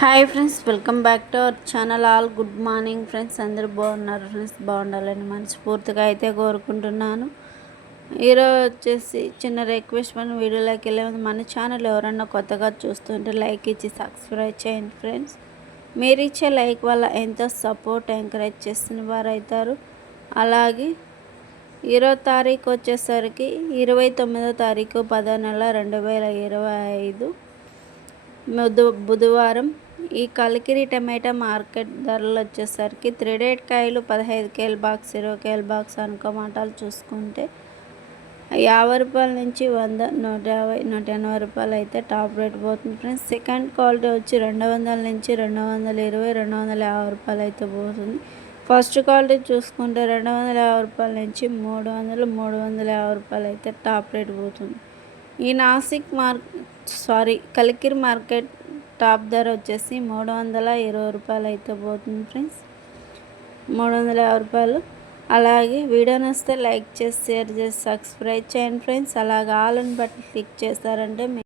Hi friends welcome back to our channel. All good morning friends. అందరూ బాగున్నారు friends. బాగుండాలని మనస్ఫూర్తిగా అయితే కోరుకుంటున్నాను. ఈరోజు వచ్చేసి చిన్న రిక్వెస్ట్ మన వీడియోలోకి వెళ్ళే మన ఛానల్ ఎవరన్నా కొత్తగా చూస్తుంటే లైక్ ఇచ్చి సబ్స్క్రైబ్ చేయండి ఫ్రెండ్స్. మీరు ఇచ్చే లైక్ వల్ల ఎంతో సపోర్ట్ ఎంకరేజ్ చేస్తున్న వారు అవుతారు అలాగే ఇరవై తారీఖు వచ్చేసరికి ఇరవై తొమ్మిదో తారీఖు పదో నెల రెండు వేల ఇరవై ఐదు. బుధ బుధవారం ఈ కలికిరి టమాటా మార్కెట్ ధరలు వచ్చేసరికి త్రిడేట్ కాయలు పదహైదు కేల బాక్స్ ఇరవై కేల బాక్స్ అనుకోమాటాలు చూసుకుంటే యాభై రూపాయల నుంచి వంద నూట యాభై నూట ఎనభై రూపాయలు అయితే టాప్ రేట్ పోతుంది ఫ్రెండ్స్. సెకండ్ క్వాలిటీ వచ్చి రెండు వందల నుంచి రెండు వందల ఇరవై రెండు వందల యాభై రూపాయలు అయితే పోతుంది. ఫస్ట్ క్వాలిటీ చూసుకుంటే రెండు వందల యాభై రూపాయల నుంచి మూడు వందలు మూడు వందల యాభై రూపాయలు అయితే టాప్ రేట్ పోతుంది. ఈ Nashik mark sorry Kalikiri market top ధర వచ్చేసి మూడు వందల ఇరవై రూపాయలు అయితే పోతుంది ఫ్రెండ్స్. మూడు వందల యాభై రూపాయలు. అలాగే వీడియో నచ్చితే లైక్ చేసి షేర్ చేసి సబ్స్క్రైబ్ చేయండి ఫ్రెండ్స్. అలాగే ఆల్ అని బట్టి క్లిక్ చేస్తారంటే